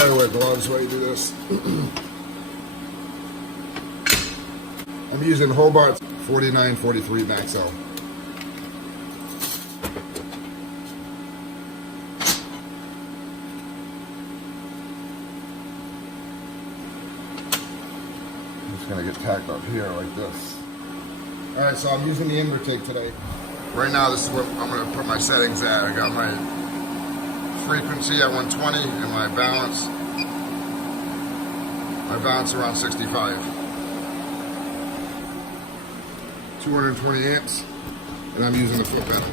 try to wear gloves while you do this. I'm using Hobart 4943 Max L. Just gonna get tacked up here like this. All right, so I'm using the Invertig today. Right now, this is what I'm gonna put my settings at. I got my frequency at 120 and my balance around 65. 220 amps, and I'm using the foot pedal.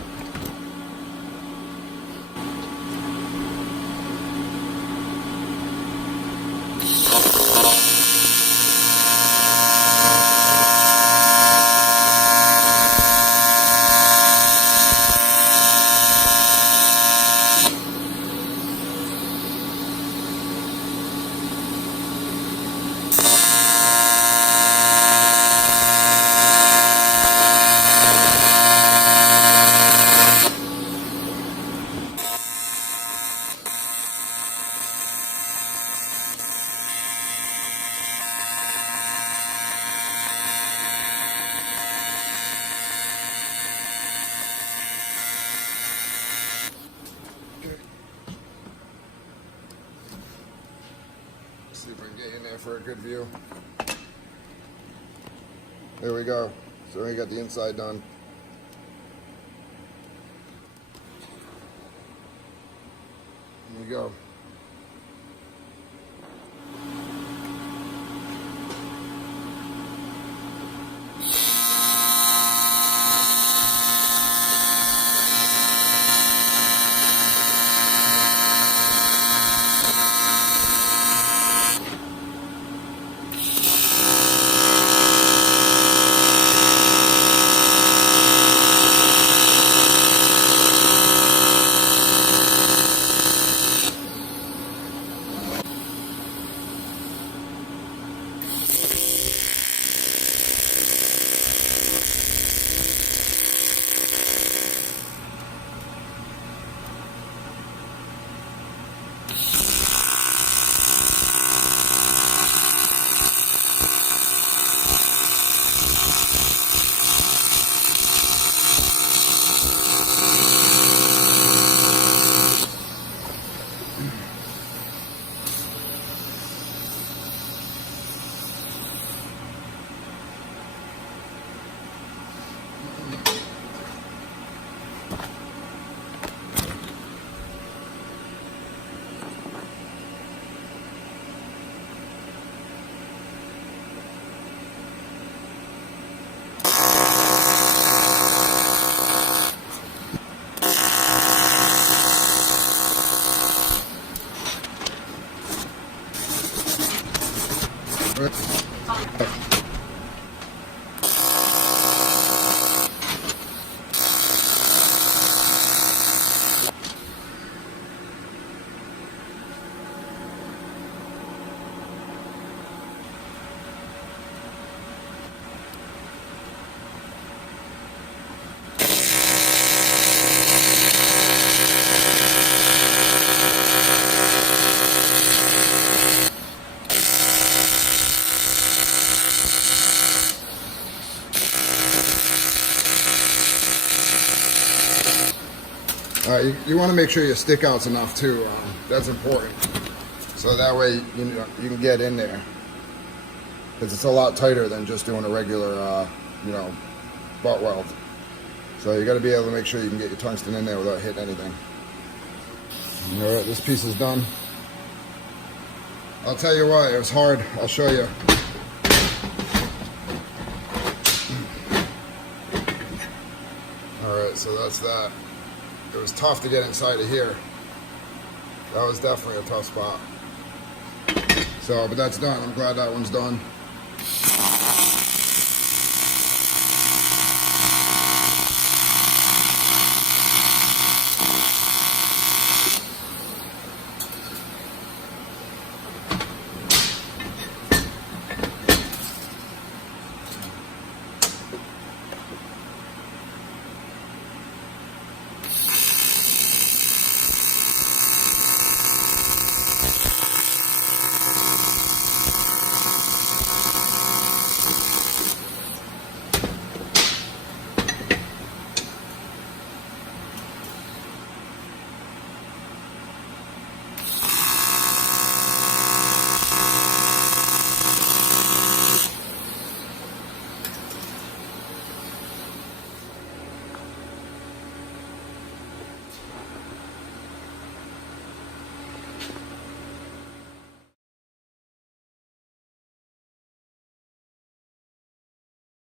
See if I can get in there for a good view. There we go. So we got the inside done. There we go. You want to make sure your stick out's enough too. That's important. So that way you can get in there, because it's a lot tighter than just doing a regular, butt weld. So you got to be able to make sure you can get your tungsten in there without hitting anything. All right, this piece is done. I'll tell you why it was hard. I'll show you. All right, so that's that. It was tough to get inside of here. That was definitely a tough spot. So, but that's done. I'm glad that one's done.